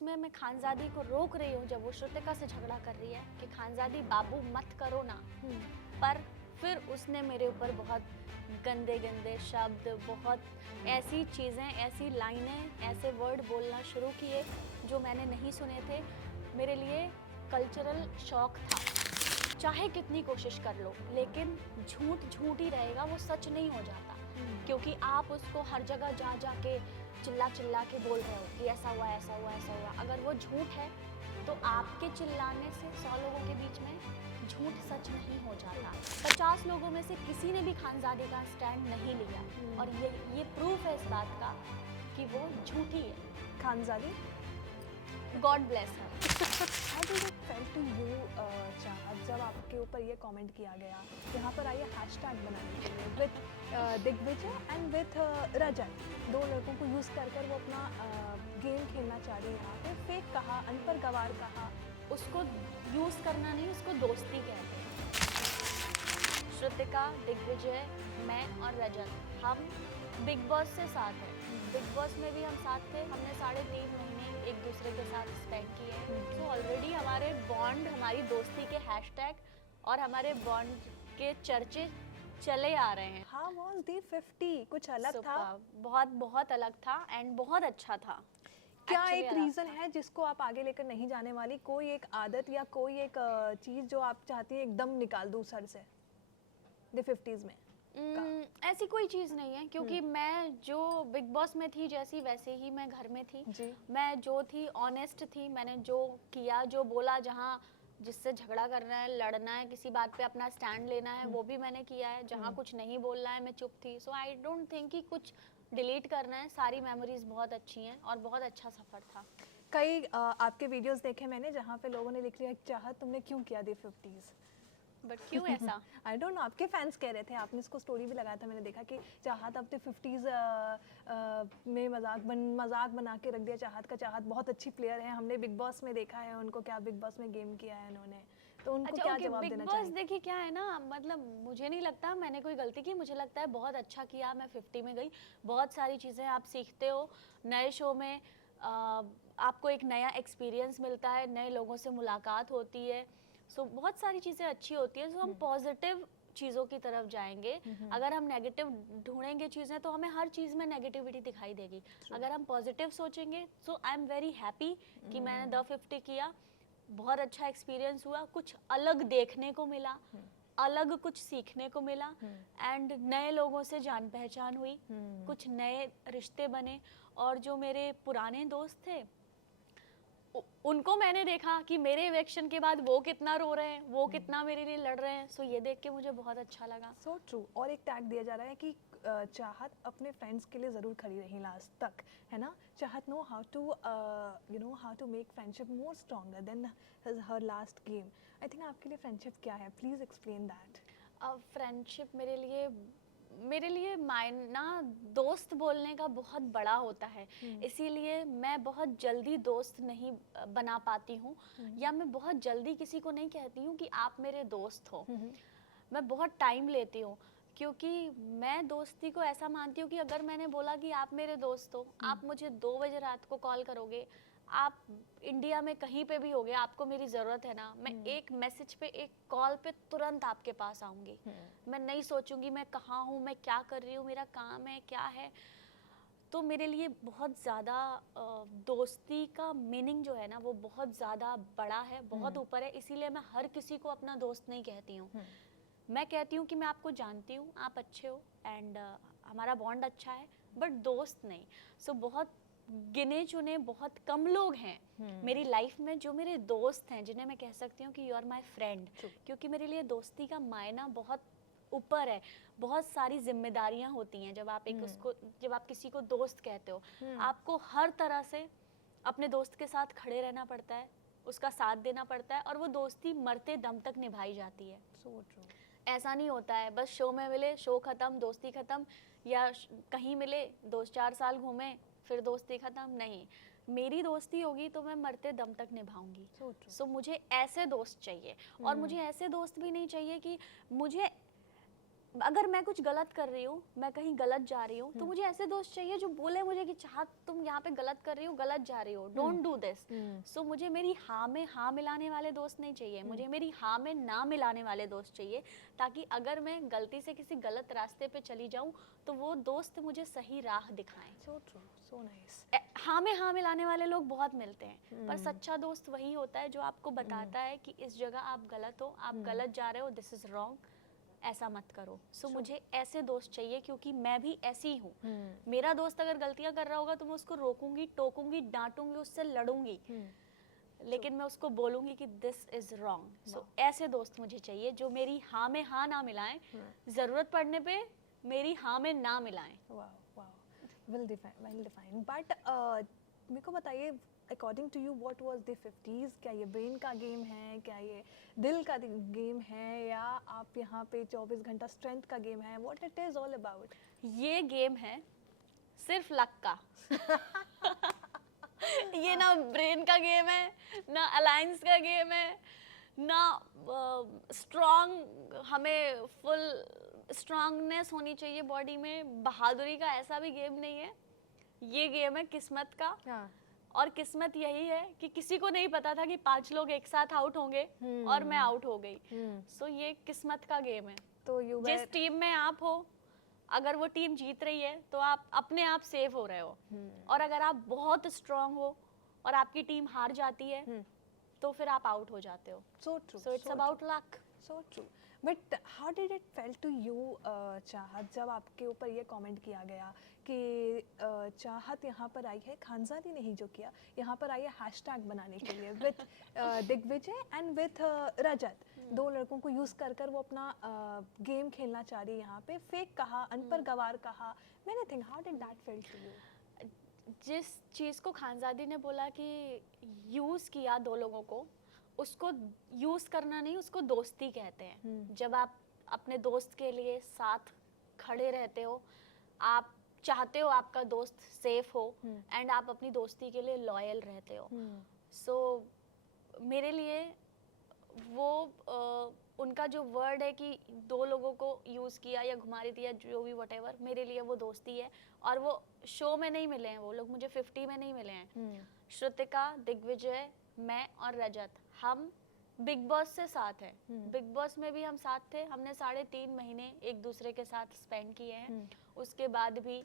उसमें मैं खानजादी को रोक रही हूँ जब वो श्रुतिका से झगड़ा कर रही है कि खानजादी बाबू मत करो ना, पर फिर उसने मेरे ऊपर बहुत गंदे गंदे शब्द, बहुत ऐसी चीज़ें, ऐसी लाइनें, ऐसे वर्ड बोलना शुरू किए जो मैंने नहीं सुने थे। मेरे लिए कल्चरल शॉक था। चाहे कितनी कोशिश कर लो, लेकिन झूठ झूठ ही रहेगा, वो सच नहीं हो जाता। क्योंकि आप उसको हर जगह जा जा के चिल्ला चिल्ला के बोल रहे हो कि ऐसा हुआ, ऐसा हुआ, ऐसा हुआ। अगर वो झूठ है तो आपके चिल्लाने से 100 लोगों के बीच में झूठ सच नहीं हो जाता। 50 लोगों में से किसी ने भी खानजादी का स्टैंड नहीं लिया, और ये प्रूफ है इस बात का कि वो झूठी है। Khanzaadi, God bless her. How did it fail to you Chahat, जब आपके ऊपर ये कमेंट किया गया, यहाँ पर आइए हैशटैग बनाने के लिए विथ दिग्विजय एंड विथ रजत, दो लड़कों को यूज़ कर कर वो अपना गेम खेलना चाह रही है। यहाँ पे फेक कहा, अनपर गवार कहा। उसको यूज़ करना नहीं, उसको दोस्ती कहते हैं। श्रुतिका, दिग्विजय, मैं और रजत, हम बिग बॉस से साथ हैं। बिग बॉस में भी हम साथ थे। हमने 3.5 महीने एक दूसरे के साथ स्पेंड किए हैं। तो ऑलरेडी हमारे बॉन्ड, हमारी दोस्ती के हैशटैग और हमारे बॉन्ड के चर्चे चले आ रहे हैं। हाँ, वाज दी 50 कुछ अलग था? बहुत बहुत अलग था एंड बहुत अच्छा था। क्या एक रीज़न है जिसको आप आगे लेकर नहीं जाने वाली? कोई एक आदत या कोई एक चीज़ जो आप चाहती हैं एकदम निकाल दूँ सर से द 50s में? ऐसी कोई चीज़ नहीं है, क्योंकि मैं जो बिग बॉस में थी जैसी, वैसे ही मैं घर में थी जी। मैं जो थी ऑनेस्ट थी। मैंने जो किया, जो बोला, जहाँ जिससे झगड़ा करना है, लड़ना है, किसी बात पे अपना स्टैंड लेना है, वो भी मैंने किया है। जहाँ कुछ नहीं बोलना है, मैं चुप थी। सो आई डोंट थिंक कि कुछ डिलीट करना है। सारी मेमोरीज बहुत अच्छी हैं और बहुत अच्छा सफ़र था। कई आपके वीडियोस देखे मैंने जहाँ पे लोगों ने लिख लिया, चाहत तुमने क्यों किया द 50s? बट क्यों ऐसा? आई डोंट नो, आपके फैंस कह रहे थे, आपने इसको स्टोरी भी लगाया था, मैंने देखा कि चाहत अब तो 50s में मजाक बना के रख दिया चाहत का। चाहत बहुत अच्छी प्लेयर है, हमने बिग बॉस में देखा है उनको, क्या बिग बॉस में गेम किया है उन्होंने, तो उनको क्या जवाब देना चाहिए? बिग बॉस देखिए क्या है ना, मतलब मुझे नहीं लगता मैंने कोई गलती की। मुझे लगता है बहुत अच्छा किया। मैं 50 में गई, बहुत सारी चीज़ें आप सीखते हो नए शो में। आपको एक नया एक्सपीरियंस मिलता है, नए लोगों से मुलाकात होती है। सो बहुत सारी चीज़ें अच्छी होती हैं। सो हम पॉजिटिव चीज़ों की तरफ जाएंगे। अगर हम नेगेटिव ढूंढेंगे चीज़ें तो हमें हर चीज़ में नेगेटिविटी दिखाई देगी। अगर हम पॉजिटिव सोचेंगे, सो आई एम वेरी हैप्पी कि मैंने द 50 किया। बहुत अच्छा एक्सपीरियंस हुआ, कुछ अलग देखने को मिला, अलग कुछ सीखने को मिला, एंड नए लोगों से जान पहचान हुई, कुछ नए रिश्ते बने। और जो मेरे पुराने दोस्त थे उनको मैंने देखा कि मेरे इवेक्शन के बाद वो कितना रो रहे हैं, वो कितना मेरे लिए लड़ रहे हैं। सो ये देख के मुझे बहुत अच्छा लगा। So true. और एक टैग दिया जा रहा है कि चाहत अपने फ्रेंड्स के लिए ज़रूर खड़ी रही लास्ट तक, है ना? Chahat know how to make friendship more stronger than her last game. I think आपके लिए फ्रेंडशिप क्या है? Please explain that. फ्रेंडशिप मेरे लिए मायना दोस्त बोलने का बहुत बड़ा होता है। इसीलिए मैं बहुत जल्दी दोस्त नहीं बना पाती हूँ, या मैं बहुत जल्दी किसी को नहीं कहती हूँ कि आप मेरे दोस्त हो। मैं बहुत टाइम लेती हूँ, क्योंकि मैं दोस्ती को ऐसा मानती हूँ कि अगर मैंने बोला कि आप मेरे दोस्त हो, आप मुझे 2 बजे रात को कॉल करोगे, आप इंडिया में कहीं पे भी होगे, आपको मेरी ज़रूरत है ना, मैं एक मैसेज पे, एक कॉल पे तुरंत आपके पास आऊँगी। मैं नहीं सोचूंगी मैं कहाँ हूँ, मैं क्या कर रही हूँ, मेरा काम है क्या है। तो मेरे लिए बहुत ज़्यादा दोस्ती का मीनिंग जो है ना, वो बहुत ज़्यादा बड़ा है, बहुत ऊपर है। इसीलिए मैं हर किसी को अपना दोस्त नहीं कहती हूँ। मैं कहती हूँ कि मैं आपको जानती हूँ, आप अच्छे हो, एंड हमारा बॉन्ड अच्छा है, बट दोस्त नहीं। सो बहुत गिने चुने, बहुत कम लोग हैं मेरी लाइफ में जो मेरे दोस्त हैं, जिन्हें मैं कह सकती हूँ कि यू आर माई फ्रेंड। क्योंकि मेरे लिए दोस्ती का मायना बहुत ऊपर है। बहुत सारी जिम्मेदारियां होती हैं जब आप किसी को दोस्त कहते हो। आपको हर तरह से अपने दोस्त के साथ खड़े रहना पड़ता है, उसका साथ देना पड़ता है, और वो दोस्ती मरते दम तक निभाई जाती है। So true. ऐसा नहीं होता है बस शो में मिले, शो खत्म, दोस्ती खत्म, या कहीं मिले, 2-4 साल घूमे, फिर दोस्ती खत्म। नहीं, मेरी दोस्ती होगी तो मैं मरते दम तक निभाऊंगी। सो मुझे ऐसे दोस्त चाहिए। और मुझे ऐसे दोस्त भी नहीं चाहिए कि मुझे अगर मैं कुछ गलत कर रही हूँ, मैं कहीं गलत जा रही हूँ, तो मुझे ऐसे दोस्त चाहिए जो बोले मुझे कि चाहत तुम यहाँ पे गलत कर रही हो, गलत जा रही हो, डोंट डू दिस। सो मुझे मेरी हाँ में हाँ मिलाने वाले दोस्त नहीं चाहिए, मुझे मेरी हाँ में ना मिलाने वाले दोस्त चाहिए, ताकि अगर मैं गलती से किसी गलत रास्ते पे चली जाऊँ तो वो दोस्त मुझे सही राह दिखाएं। सो ट्रू, सो नाइस। हाँ में हाँ मिलाने वाले लोग बहुत मिलते हैं, पर सच्चा दोस्त वही होता है जो आपको बताता है कि इस जगह आप गलत हो, आप गलत जा रहे हो, दिस इज रॉन्ग, ऐसा मत करो। सो मुझे ऐसे दोस्त चाहिए, क्योंकि मैं भी ऐसी हूँ। मेरा दोस्त अगर गलतियां कर रहा होगा तो मैं उसको रोकूंगी, टोकूंगी, डांटूंगी, उससे लड़ूंगी, लेकिन मैं उसको बोलूंगी कि दिस इज रॉन्ग। सो ऐसे दोस्त मुझे चाहिए जो मेरी हाँ में हाँ ना मिलाएं, जरूरत पड़ने पे मेरी हाँ में ना मिलाएं। वाह, वेल डिफाइंड। बट मेरे को बताइए, according to you what was the 50s? क्या ये ब्रेन का गेम है, क्या ये दिल का गेम है, या आप यहाँ पे 24 घंटा स्ट्रेंथ का गेम है? What it is all about? ये गेम है सिर्फ लक का। ये ना ब्रेन का गेम है, ना अलायंस का गेम है, ना स्ट्रॉन्ग, हमें फुल स्ट्रॉन्गनेस होनी चाहिए बॉडी में, बहादुरी का ऐसा भी गेम नहीं है। ये गेम है किस्मत का। और किस्मत यही है कि किसी को नहीं पता था कि 5 लोग एक साथ आउट होंगे और मैं आउट हो गई। सो ये किस्मत का गेम है। तो जिस टीम में आप हो, अगर वो टीम जीत रही है तो आप अपने आप सेव हो रहे हो, और अगर आप बहुत स्ट्रांग हो और आपकी टीम हार जाती है तो फिर आप आउट हो जाते हो। So true, so it's about luck. So true. But how did it fail to you Chahat, जब आपके ऊपर ये कमेंट किया गया कि चाहत यहाँ पर आई है, खानजादी ने ही जो किया, यहाँ पर आई है हैशटैग बनाने के लिए विथ दिग्विजय एंड विथ रजत, दो लड़कों को यूज़ कर कर वो अपना गेम खेलना चाह रही है, यहाँ पे फेक कहा, अनपर गवार कहा, many thing. How did that fail to you? जिस चीज़ को खानजादी ने बोला कि यूज़ किया दो लोगों को, उसको यूज़ करना नहीं, उसको दोस्ती कहते हैं। जब आप अपने दोस्त के लिए साथ खड़े रहते हो, आप चाहते हो आपका दोस्त सेफ हो, एंड आप अपनी दोस्ती के लिए लॉयल रहते हो। सो मेरे लिए वो उनका जो वर्ड है कि दो लोगों को यूज़ किया या घुमा रही थी या जो भी व्हाटएवर, मेरे लिए वो दोस्ती है। और वो शो में नहीं मिले हैं, वो लोग मुझे 50 में नहीं मिले हैं। श्रुतिका, दिग्विजय, मैं और रजत, हम बिग बॉस से साथ हैं। बिग बॉस में भी हम साथ थे, हमने 3.5 महीने एक दूसरे के साथ स्पेंड किए हैं। उसके बाद भी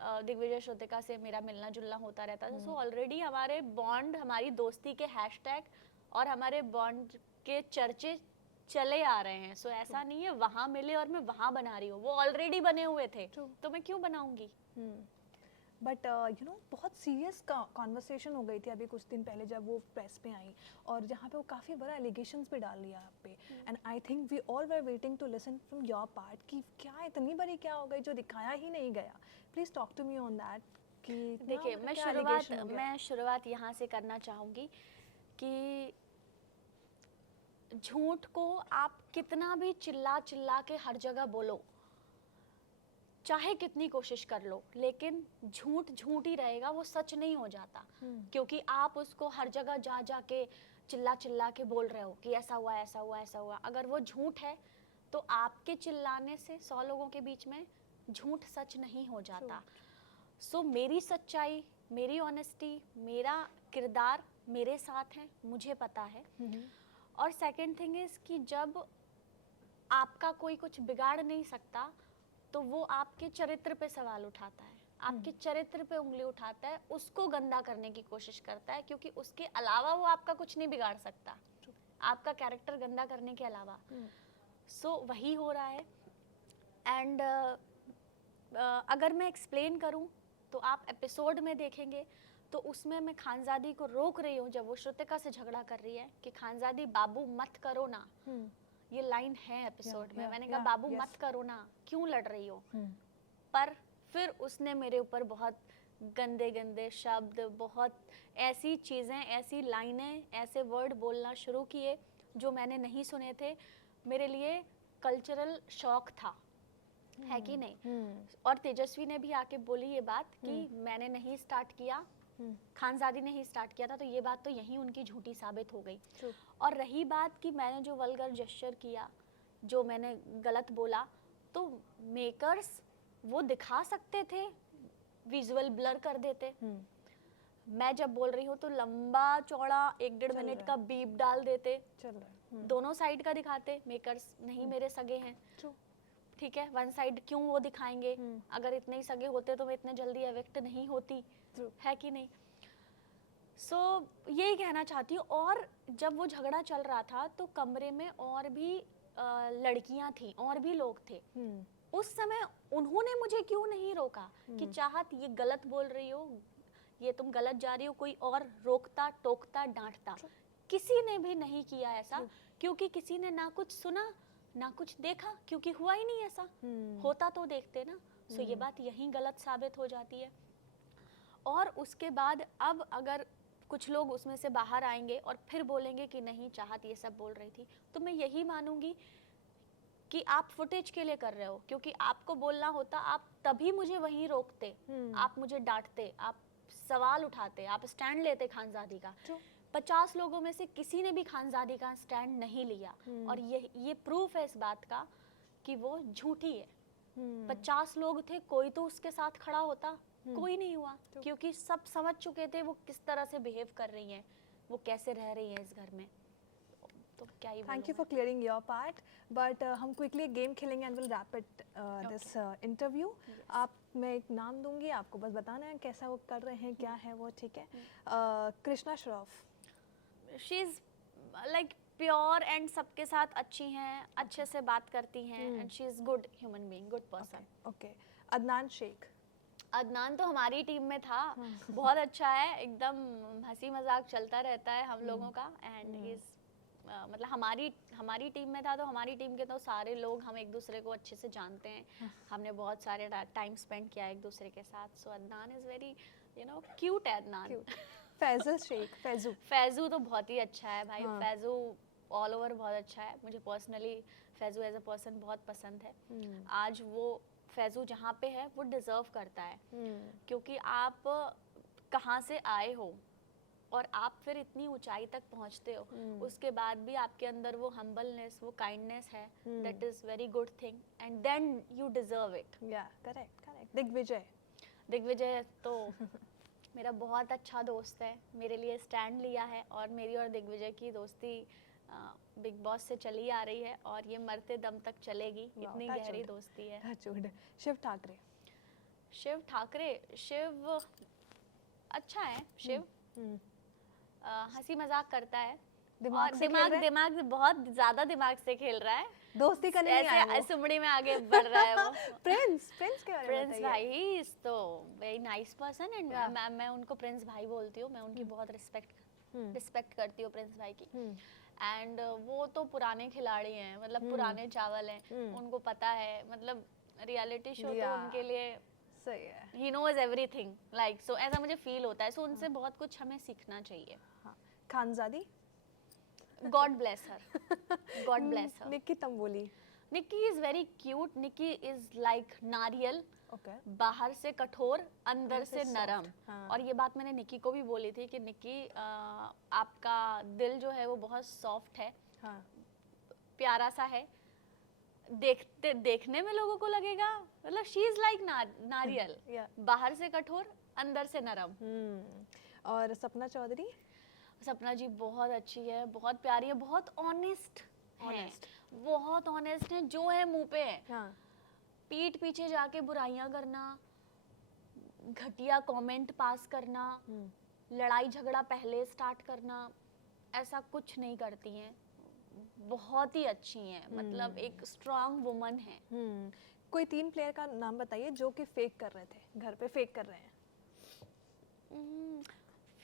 दिग्विजय, श्रुतिका से मेरा मिलना जुलना होता रहता था। सो ऑलरेडी हमारे बॉन्ड, हमारी दोस्ती के हैशटैग और हमारे बॉन्ड के चर्चे चले आ रहे हैं। सो ऐसा नहीं है वहाँ मिले और मैं वहाँ बना रही हूँ, वो ऑलरेडी बने हुए थे, तो मैं क्यों बनाऊंगी। बट यू नो, बहुत सीरियस कॉन्वर्सेशन हो गई थी अभी कुछ दिन पहले जब वो प्रेस पे आई, और जहाँ पे वो काफ़ी बड़ा एलिगेशंस भी डाल लिया आप पे, and I think we all were waiting to listen from your part कि क्या इतनी बड़ी क्या हो गई जो दिखाया ही नहीं गया। Please talk to me on that. कि देखिए, मैं शुरुआत यहाँ से करना चाहूँगी कि झूठ को आप कितना भी चिल्ला चिल्ला के हर जगह बोलो, चाहे कितनी कोशिश कर लो, लेकिन झूठ झूठ ही रहेगा, वो सच नहीं हो जाता। क्योंकि आप उसको हर जगह जा जा के चिल्ला चिल्ला के बोल रहे हो कि ऐसा हुआ, ऐसा हुआ, ऐसा हुआ। अगर वो झूठ है तो आपके चिल्लाने से 100 लोगों के बीच में झूठ सच नहीं हो जाता। सो मेरी सच्चाई, मेरी ऑनेस्टी, मेरा किरदार मेरे साथ है, मुझे पता है। और सेकंड थिंग इज कि जब आपका कोई कुछ बिगाड़ नहीं सकता तो वो आपके चरित्र पे सवाल उठाता है, आपके चरित्र पे उंगली उठाता है, उसको गंदा करने की कोशिश करता है, क्योंकि उसके अलावा वो आपका कुछ नहीं बिगाड़ सकता, आपका कैरेक्टर गंदा करने के अलावा। सो वही हो रहा है। एंड अगर मैं एक्सप्लेन करूं तो आप एपिसोड में देखेंगे तो उसमें मैं खानजादी को रोक रही हूँ जब वो श्रुतिका से झगड़ा कर रही है कि खानजादी बाबू मत करो ना। ये लाइन है एपिसोड में, मैंने कहा बाबू मत करो ना, क्यों लड़ रही हो। पर फिर उसने मेरे ऊपर बहुत गंदे गंदे शब्द, बहुत ऐसी चीज़ें, ऐसी लाइनें, ऐसे वर्ड बोलना शुरू किए जो मैंने नहीं सुने थे। मेरे लिए कल्चरल शॉक था, है कि नहीं। और तेजस्वी ने भी आके बोली ये बात कि मैंने नहीं स्टार्ट किया, खानजादी ने ही स्टार्ट किया था, तो ये बात तो यहीं उनकी झूठी साबित हो गई। और रही बात कि मैंने जो वल्गर जेस्चर किया, जो मैंने गलत बोला, तो मेकर्स वो दिखा सकते थे, विजुअल ब्लर कर देते। मैं जब बोल रही हूँ तो लंबा चौड़ा 1-1.5 चल मिनट रहा का बीप डाल देते, चल रहा है। दोनों साइड का दिखाते। मेकर्स नहीं मेरे सगे हैं, ट्रू। ठीक है, वन साइड क्यों वो दिखाएंगे? अगर इतने ही सगे होते तो मैं इतने जल्दी एविक्ट नहीं होती, True. है कि नहीं? सो यही कहना चाहती हूँ। और जब वो झगड़ा चल रहा था तो कमरे में और भी लड़कियां थी, और भी लोग थे। उस समय उन्होंने मुझे क्यों नहीं रोका कि चाहत ये गलत बोल रही हो, ये तुम गलत जा रही हो? कोई और रोकता, टोकता, डांटता। किसी ने भी नहीं किया ऐसा, क्योंकि किसी ने ना कुछ सुना ना कुछ देखा, क्योंकि हुआ ही नहीं ऐसा। होता तो देखते ना। सो ये बात यहीं गलत साबित हो जाती है। और उसके बाद अब अगर कुछ लोग उसमें से बाहर आएंगे और फिर बोलेंगे कि नहीं चाहत ये सब बोल रही थी, तो मैं यही मानूंगी कि आप फुटेज के लिए कर रहे हो, क्योंकि आपको बोलना होता आप तभी मुझे वहीं रोकते, आप मुझे डांटते, आप सवाल उठाते, आप स्टैंड लेते खानजादी का। 50 लोगों में से किसी ने भी खानजादी का स्टैंड नहीं लिया। और ये प्रूफ है इस बात का कि वो झूठी है। 50 लोग थे, कोई तो उसके साथ खड़ा होता, कोई नहीं हुआ, क्योंकि सब समझ चुके थे वो किस तरह से बिहेव कर रही हैं, वो कैसे रह रही हैं इस घर में। तो क्या ही thank you for clearing your part, but हम क्विकली गेम खेलेंगे and will wrap it this interview. आप, मैं एक नाम दूंगी, आपको बस बताना है कैसा वो कर रहे हैं, क्या है वो, ठीक है? Krishna Shroff. She is like pure and सबके साथ अच्छी हैं, अच्छे से बात करती हैं, and she is good human being, good person. Okay. Adnan Shaikh. Adnan तो हमारी टीम में था, बहुत अच्छा है, एकदम हंसी मजाक चलता रहता है हम लोगों का। एंड ही इज मतलब हमारी टीम में था, तो हमारी टीम के तो सारे लोग हम एक दूसरे को अच्छे से जानते हैं। हमने बहुत सारे टाइम स्पेंड किया एक दूसरे के साथ। सो अदनान इज वेरी क्यूट है अदनान। फैजल शेख। फैजू तो बहुत ही अच्छा है भाई। फैजू ऑल ओवर बहुत अच्छा है। मुझे personally Faizu as a person बहुत पसंद है। आज वो फैजू जहाँ पे है वो डिजर्व करता है, क्योंकि आप कहाँ से आए हो और आप फिर इतनी ऊंचाई तक पहुँचते हो, उसके बाद भी आपके अंदर वो हम्बलनेस, वो काइंडनेस है, that is very good thing, and then you deserve it. Yeah correct. Digvijay तो मेरा बहुत अच्छा दोस्त है, मेरे लिए स्टैंड लिया है, और मेरी और दिग्विजय की दोस्ती बिग बॉस से चली आ रही है और ये मरते दम तक चलेगी। इतनी गहरी दोस्ती है। शिव ठाकरे शिव अच्छा है। शिव हंसी मजाक करता है, दिमाग बहुत ज्यादा दिमाग से खेल रहा है। दोस्ती करने नहीं आया वो। ऐसे सुमड़ी में आगे बढ़ रहा है वो। प्रिंस के बारे में प्रिंस भाई ही इज तो वेरी नाइस पर्सन, एंड मैं उनको प्रिंस भाई बोलती हूँ। मैं उनकी बहुत रिस्पेक्ट करती हूँ प्रिंस भाई की। एंड वो तो पुराने खिलाड़ी हैं, मतलब पुराने चावल हैं, उनको पता है, मतलब रियलिटी शो तो उनके लिए सही है। He knows everything, like so ऐसा मुझे फील होता है। सो उनसे बहुत कुछ हमें सीखना चाहिए। Khanzaadi. God bless her, God bless her. Nikki Tamboli. Nikki is very cute. Nikki is like नारियल, बाहर से कठोर, अंदर से नरम। और ये बात मैंने निक्की को भी बोली थी कि निक्की आपका दिल जो है वो बहुत सॉफ्ट है, प्यारा सा है, देखने में लोगों को लगेगा, मतलब शी इज लाइक नारियल, बाहर से कठोर, अंदर से नरम। और सपना चौधरी। सपना जी बहुत अच्छी है, बहुत प्यारी है, बहुत ऑनेस्ट है, बहुत ऑनेस्ट है, जो है मुंह पे है। पीठ पीछे जाके बुराइयां करना, घटिया कमेंट पास करना, लड़ाई झगड़ा पहले स्टार्ट करना, ऐसा कुछ नहीं करती हैं। बहुत ही अच्छी हैं, मतलब एक स्ट्रांग वुमन है। कोई 3 प्लेयर का नाम बताइए जो कि फेक कर रहे थे, घर पे फेक कर रहे हैं।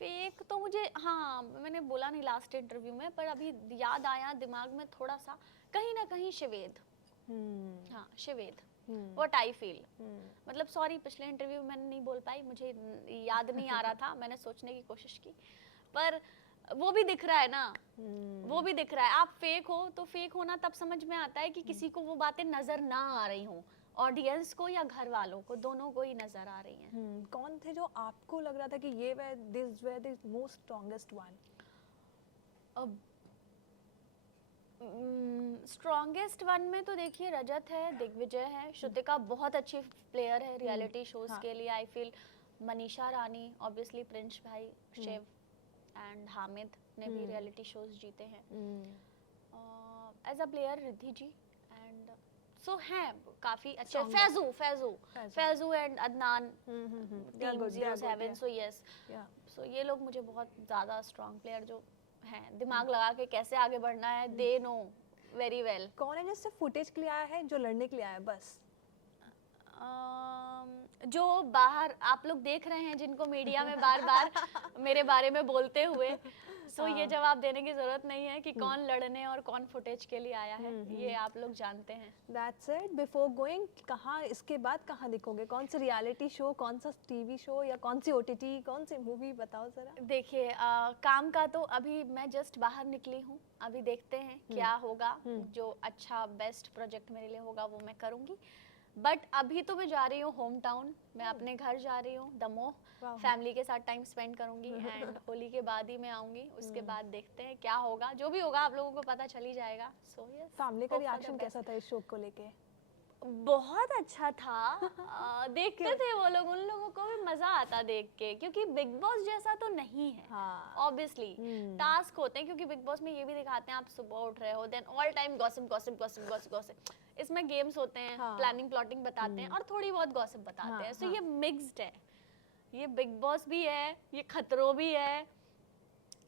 फेक तो मुझे, हाँ मैंने बोला नहीं लास्ट इंटरव्यू में, पर अभी याद आया दिमाग में थोड़ा सा, कहीं ना कहीं शिवेद। हाँ शिवेद, व्हाट आई फील। मतलब सॉरी पिछले इंटरव्यू में मैंने नहीं बोल पाई, मुझे याद नहीं आ रहा था, मैंने सोचने की कोशिश की, पर वो भी दिख रहा है ना, वो भी दिख रहा है। आप फेक हो तो फेक होना तब समझ में आता है कि किसी को वो बातें नजर ना आ रही हों, ऑडियंस को या घर वालों को, दोनों को ही नजर आ रही हैं। कौन थे जो आपको लग रहा था कि ये this way the most strongest one? अब स्ट्रॉन्गेस्ट वन में तो देखिए रजत है, दिग्विजय है, श्रुतिका बहुत अच्छी प्लेयर है रियलिटी शोज हाँ. के लिए। I feel Manisha Rani, obviously Prince भाई, शिव एंड हामिद ने भी रियलिटी शोज जीते हैं। As a player Riddhi ji and so हैं काफी अच्छे। Strongest. Faizu and Adnan They are team good, they are good, 07 yeah. So yes, Yeah. So ये लोग मुझे बहुत ज्यादा स्ट्रॉन्ग प्लेयर जो हैं, दिमाग लगा के कैसे आगे बढ़ना है, दे नो वेरी वेल। कौन है जो सिर्फ फुटेज के लिए आया है, जो लड़ने के लिए आया है बस? जो बाहर आप लोग देख रहे हैं जिनको मीडिया में बार बार मेरे बारे में बोलते हुए, सो ये जवाब देने की जरूरत नहीं है कि कौन लड़ने और कौन फुटेज के लिए आया है, ये आप लोग जानते हैं। That's it. Before going, कहाँ इसके बाद कहाँ दिखोगे? कौन सी रियलिटी शो, कौन सा टीवी शो या कौन सी OTT, कौन सी मूवी बताओ जरा? देखिए काम का तो अभी मैं जस्ट बाहर निकली हूँ, अभी देखते हैं क्या होगा, जो अच्छा बेस्ट प्रोजेक्ट मेरे लिए होगा वो मैं करूँगी। बट अभी तो मैं जा रही हूँ होम टाउन, मैं अपने घर जा रही हूँ दमोह, Wow. फैमिली के साथ टाइम स्पेंड करूंगी एंड होली के बाद ही मैं आऊंगी। उसके बाद देखते हैं क्या होगा, जो भी होगा आप लोगों को पता चल ही जाएगा। सो यस, फैमिली का रिएक्शन कैसा था इस शो को लेके? बहुत अच्छा था। देखते थे वो लोग, उन लोगों को भी मजा आता देख के, क्योंकि बिग बॉस जैसा तो नहीं है हाँ. ऑब्वियसली। टास्क होते हैं, क्योंकि बिग बॉस में ये भी दिखाते हैं आप सुबह उठ रहे हो, then all time gossip gossip gossip gossip gossip. इसमें गेम्स होते हैं, हाँ. प्लानिंग प्लॉटिंग बताते हैं और थोड़ी बहुत गॉसिप बताते हाँ, हैं। सो हाँ. ये मिक्स्ड है, ये बिग बॉस भी है, ये खतरों भी है,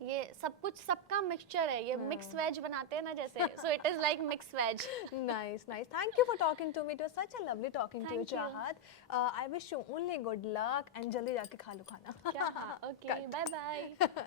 ये सब कुछ सबका मिक्सचर है। ये मिक्स वेज बनाते हैं ना जैसे, so it is like mix veg. Nice, nice. Thank you for talking to me. It was such a lovely talking to you, Thank you. Chahat. I wish you only good luck and जल्दी जाके खा लो खाना. क्या? Okay, bye bye.